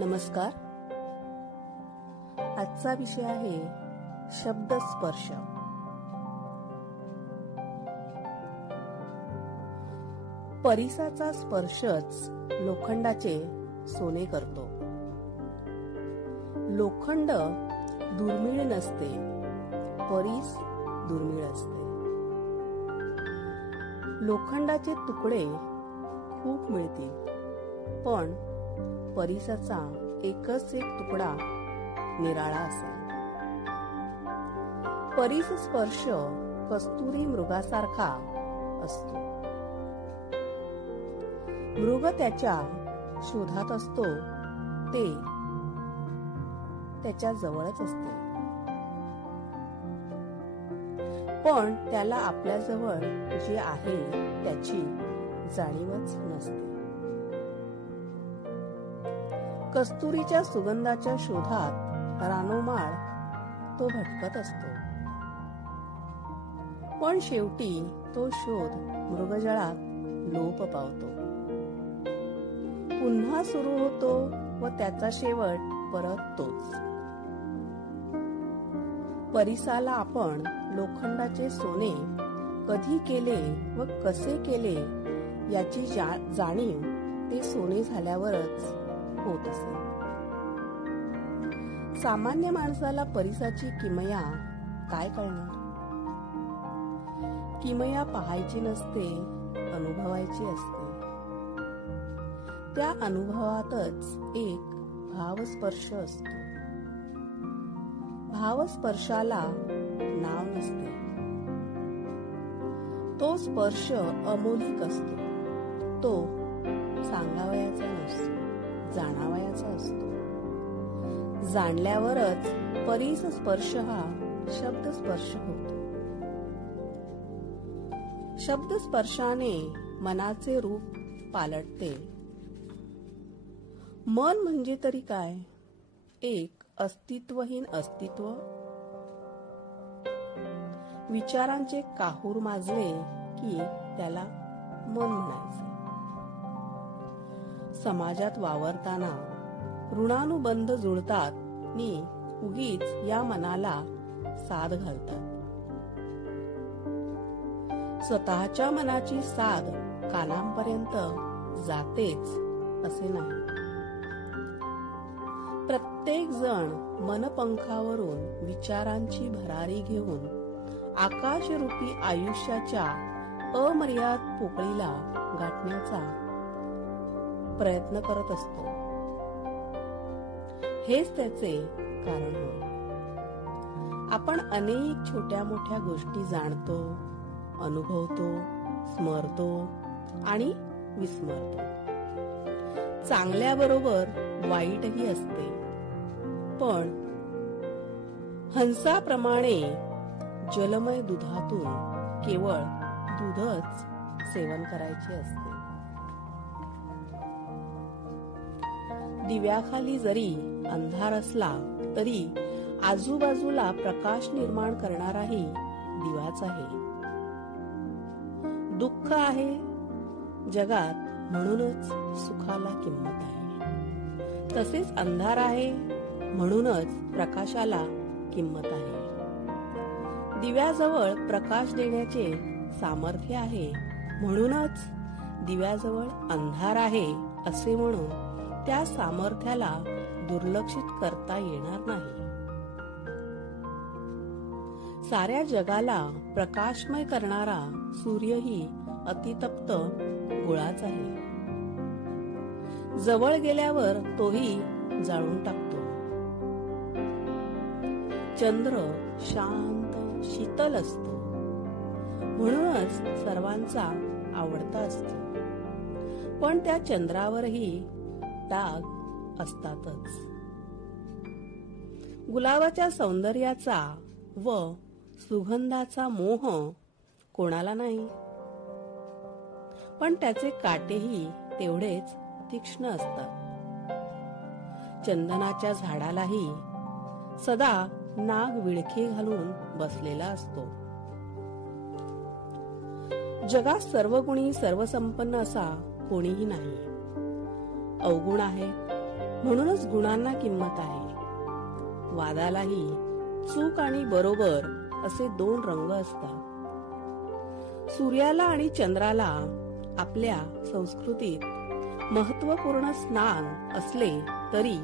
नमस्कार. आजचा विषय आहे शब्दस्पर्श. परिसाचा स्पर्शच लोखंडाचे सोने करतो. लोखंड दुर्मिळ नसते, परीस दुर्मिळ असते. लोखंडाचे तुकडे खूप मिळतील, पण परिसाचा एकच एक तुकडा निराळा असेल. परिस स्पर्श कस्तुरी मृगासारखा असतो. मृग त्याच्या शोधात असतो ते त्याच्या जवळच असते, पण त्याला आपल्या जवळ जे आहे त्याची जाणीवच नसते. कस्तुरीच्या सुगंधाच्या शोधात रानोमाळ तो भटकत असतो, पण शेवटी तो शोध मृगजळात लोप पावतो. पुन्हा सुरू होतो व त्याचा शेवट परत तोच. परिसाला आपण लोखंडाचे सोने कधी केले व कसे केले याची जाणीव ते सोने झाल्यावरच होत असे. सामान्य माणसाला परिसाची किमया काय कळणार? किमया पाहायची नसते, अनुभवायची असते. त्या अनुभवातच एक भावस्पर्श असतो. भावस्पर्शाला नाव नसते. तो स्पर्श अमोलिक असतो. तो सांगावयाचा नसतो, जाणावयाचा असतो. जाणल्यावरच परिस स्पर्श हा शब्द स्पर्श होतो. शब्द स्पर्शाने मनाचे रूप पालटते. मन म्हणजे तरी काय? एक अस्तित्वहीन अस्तित्व. विचारांचे काहूर माजले की त्याला मन म्हणायचे. समाजात वावरताना ऋणानुबंध जुळतात नि उगीच या मनाला साद घालतात. स्वतःच्या मनाची साद कानांपर्यंत जातेच असे नाही. प्रत्येक जण मनपंखावरून विचारांची भरारी घेऊन आकाशरूपी आयुष्याच्या अमर्याद पोकळीला गाठण्याचा प्रयत्न करत असतो. हेच त्याचे कारण होय. आपण अनेक छोट्या मोठ्या गोष्टी जाणतो, अनुभवतो, स्मरतो आणि विस्मरतो. चांगल्याबरोबर वाईटही असते, पण हंसाप्रमाणे जलमय दुधातून केवळ दूधच सेवन करायचे असते. दिव्याखाली जरी अंधार असला तरी आजूबाजूला प्रकाश निर्माण करणाराही दिवाच आहे. दुःख आहे जगात म्हणूनच सुखाला किंमत आहे. तसेच अंधार आहे म्हणूनच प्रकाशाला किंमत आहे. दिव्याजवळ प्रकाश देण्याचे सामर्थ्य आहे म्हणूनच दिव्याजवळ अंधार आहे असे म्हणून त्या सामर्थ्याला दुर्लक्षित करता येणार नाही. साऱ्या जगाला प्रकाशमय करणारा सूर्यही अतितप्त गोळाच आहे. जवळ गेल्यावर तोही जाळून टाकतो. चंद्र शांत शीतल असतो म्हणूनच सर्वांचा आवडता असतो, पण त्या चंद्रावरही डाग असतातच. गुलाबाच्या सौंदर्याचा व सुगंधाचा मोह कोणाला नाही, पण त्याचे काटेही तेवढेच तीक्ष्ण असतात. चंदनाच्या झाडालाही सदा नाग विळखे घालून बसलेला असतो. जगात सर्वगुणी सर्वसंपन्न असा कोणीही नाही. अवगुण आहेत, म्हणूनच गुणांना किंमत आहे. वादालाही चूक आणि बरोबर असे दोन रंग असतात. सूर्याला आणि चंद्राला आपल्या संस्कृतीत महत्वपूर्ण स्थान असले तरी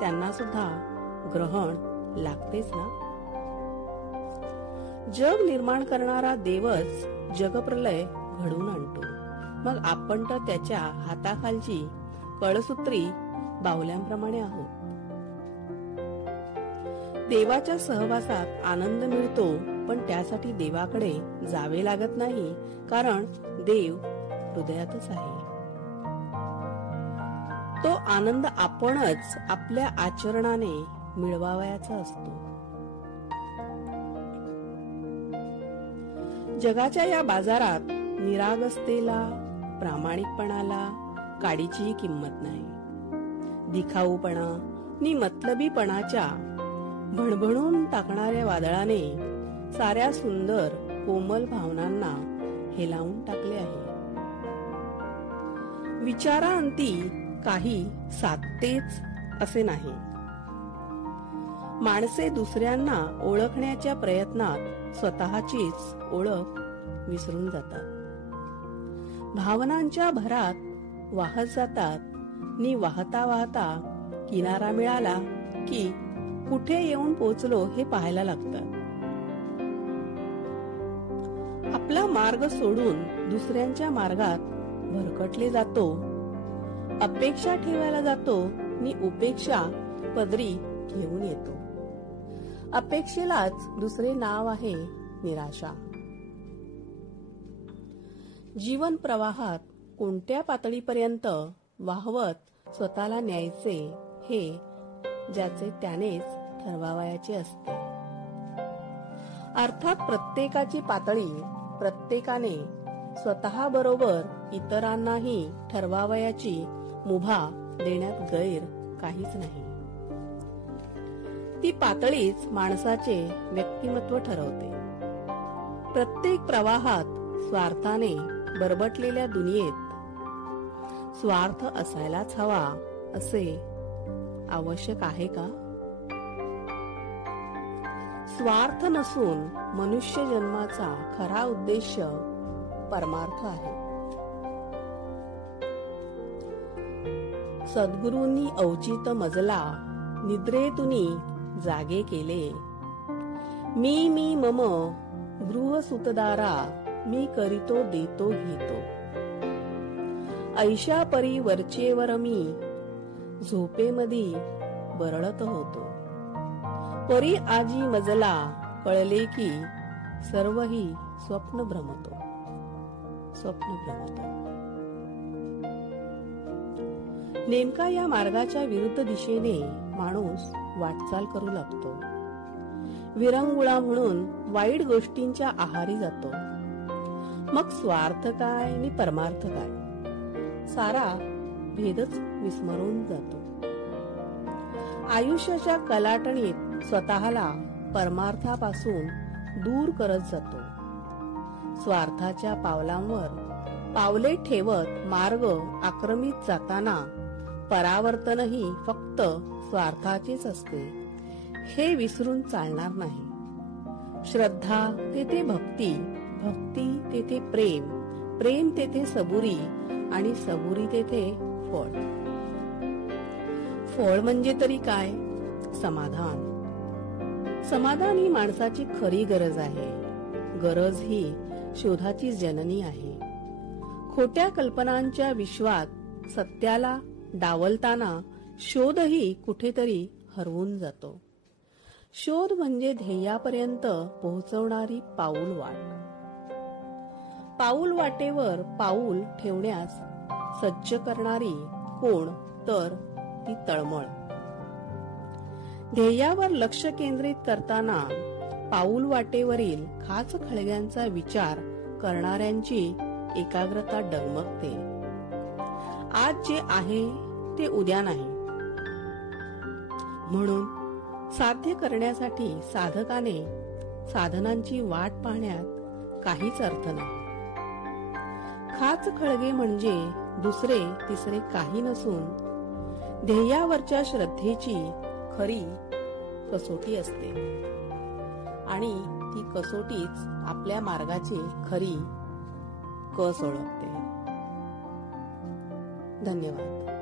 त्यांना सुद्धा ग्रहण लागतेच ना. जग निर्माण करणारा देवच जगप्रलय घडवून आणतो. मग आपण तर त्याच्या हाताखालची कळसूत्री बाहुल्यांप्रमाणे आहोत. देवाच्या सहवासात आनंद मिळतो, पण त्यासाठी देवाकडे जावे लागत नाही, कारण देव हृदयातच आहे. तो आनंद आपणच आपल्या आचरणाने मिळवावयाचा असतो. जगाच्या या बाजारात निरागसतेला, प्रामाणिकपणाला काडीचीही किंमत नाही. दिखाऊपणा नि मतलबीपणाच्या भणभणून टाकणाऱ्या वादळाने साऱ्या सुंदर कोमल भावनांना हेलावून टाकले आहे. विचारांती काही साधतेच असे नाही. माणसे दुसऱ्यांना ओळखण्याच्या प्रयत्नात स्वतःचीच ओळख विसरून जातात. भावनांच्या भरात वाहत जातात नि वाहता वाहता किनारा मिळाला की कुठे येऊन पोचलो हे पाहायला लागतात. आपला मार्ग सोडून दुसऱ्यांच्या मार्गात भरकटले जातो. अपेक्षा ठेवायला जातो नि उपेक्षा पदरी घेऊन येतो. अपेक्षेलाच दुसरे नाव आहे निराशा. जीवन प्रवाहात कोणत्या पातळीपर्यंत वाहवत स्वतःला न्यायचे हे ज्याचे त्यानेच ठरवावयाचे असते. अर्थात प्रत्येकाची पातळी प्रत्येकाने स्वतः बरोबर इतरांनाही ठरवावयाची मुभा देण्यात गैर काहीच नाही. ती पातळीच माणसाचे व्यक्तिमत्व ठरवते. प्रत्येक प्रवाहात स्वार्थाने बरबटलेल्या दुनियेत स्वार्थ असायलाच हवा असे आवश्यक आहे का? स्वार्थ नसून मनुष्य जन्माचा खरा उद्देश परमार्थ आहे. सद्गुरूंनी औचित मजला निद्रेतुनी जागे केले. मी मी मम गृहसुतदारा मी करीतो देतो घेतो. ऐशा परी वरचेवर मी झोपेमधी बरळत होतो. परी आजी मजला कळले की सर्वही स्वप्न भ्रमतो. नेमका या मार्गाच्या विरुद्ध दिशेने माणूस वाटचाल करू लागतो. विरंगुळा म्हणून वाईट गोष्टींच्या आहारी जातो. मग स्वार्थ काय आणि परमार्थ काय सारा भेदच विस्मरून जातो. आयुष्याच्या कलाटणीत स्वतःला परमार्थापासून दूर करत जातो. स्वार्थाच्या पावलांवर पावले ठेवत मार्ग आक्रमित जाताना परावर्तनही फक्त स्वार्थाचेच असते हे विसरून चालणार नाही. श्रद्धा तेथे भक्ती, भक्ती तेथे प्रेम, प्रेम तेथे सबुरी आणि सबुरी तेथे फळ. फळ म्हणजे तरी काय? समाधान. समाधान ही माणसाची खरी गरज आहे. गरज ही शोधाची जननी आहे. खोट्या कल्पनांच्या विश्वात सत्याला डावलताना शोधही कुठेतरी हरवून जातो. शोध म्हणजे ध्येयापर्यंत पोहोचवणारी पाऊल वाट. पाऊल वाटेवर पाऊल ठेवण्यास सज्ज करणारी कोण तर ती तळमळ. ध्येयावर लक्ष केंद्रित करताना पाऊल वाटेवरील खाच खळग्यांचा विचार करणाऱ्यांची एकाग्रता डगमगते. आज जे आहे ते उद्या नाही. म्हणून साध्य करण्यासाठी साधकाने साधनांची वाट पाहण्यात काहीच अर्थ नाही. खाच खळगे म्हणजे दुसरे तिसरे काही नसून ध्येयावरच्या श्रद्धेची खरी कसोटी असते आणि ती कसोटीच आपल्या मार्गाची खरी कस ओळखते. धन्यवाद.